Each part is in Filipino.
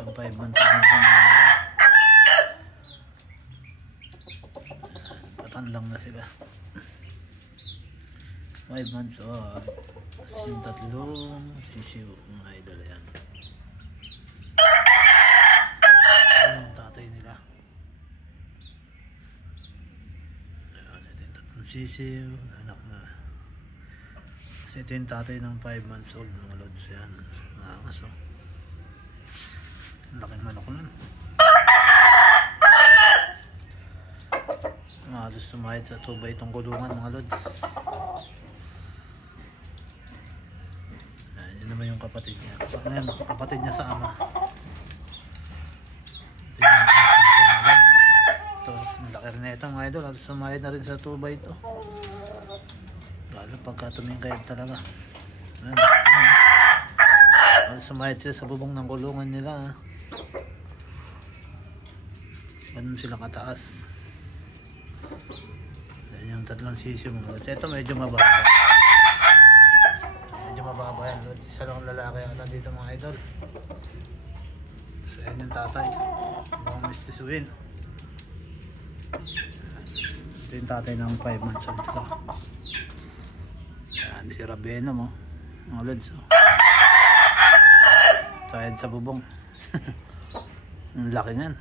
Yung 5 months na ito. Patandang na sila. 5 months old. Tapos yung tatlong sisiw mga idol. Ayan. Yung tatay nila. Ayan, ito yung tatlong sisiw. Anak na. Kasi ito yung tatay ng 5 months old mga lods. Ayan. Mga kaso. Ang laking manok nun. Halos sumahid sa tuba itong kulungan mga lods. Ayan, yun naman yung kapatid niya. Ayan, kapatid niya sa ama. Ito yung mga lods. Ito, ang laki rin na ito mga idol. Halos sumahid na rin sa tuba ito. Lalo pagka tumingkayad talaga. Ayan, ayan. Halos sumahid sila sa bubong ng kulungan nila. Ganun sila kataas. Ayan yung tatlong sisiw mga lods. Ito medyo mababa. Medyo mababa yan lods. Isa lang lalaki ata dito mga idol. So ayan yung tatay. Mga mistisuin. Ito yung tatay ng 5 months old ko. Ayan si Rabeno mo. Mga lods. Sahid sa bubong. Ang laki niyan.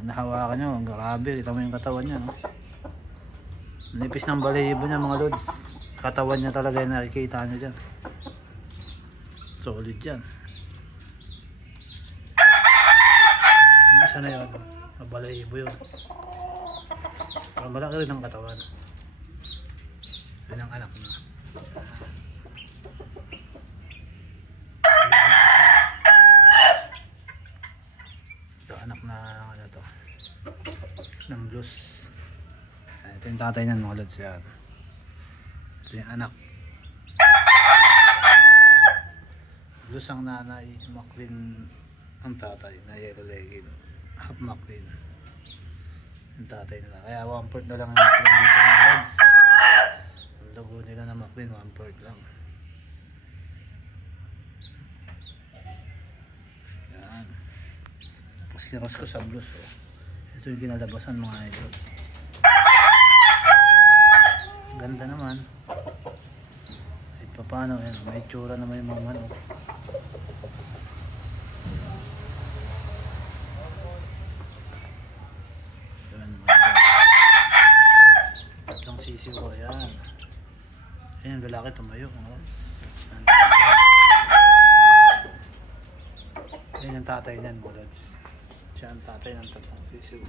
Nahawakan nyo, grabe, kita mo yung katawan niya, no? Nipis ng balahibo niya mga lods. Katawan niya talaga yung nakikita nyo dyan. Solid yan. Yung isa na yun, balahibo yun. Pero malaki rin ang katawan. Yan ang anak na. Anak na ano to ng blues. Ito yung tatay niyan mga lods. Yan. Ito yung anak. Blues ang nanay, Maclean ang tatay na yellow legged, half Maclean yung tatay nila. Kaya 1/4 na lang ang Maclean dito mga lods. Ang dugo nila na Maclean 1/4 lang. Yan. Kinos ko sa blues. Oh. Ito yung kinalabasan mga idol. Ganda naman. Kahit pa paano, yan, may tsura naman yung mga manok. Yan, itong sisiw ko, yan. Yan yung lalaki tumayo mga lods. Yan yung tatay niyan mga lods. Siya ang tatay ng tatlong sisiw.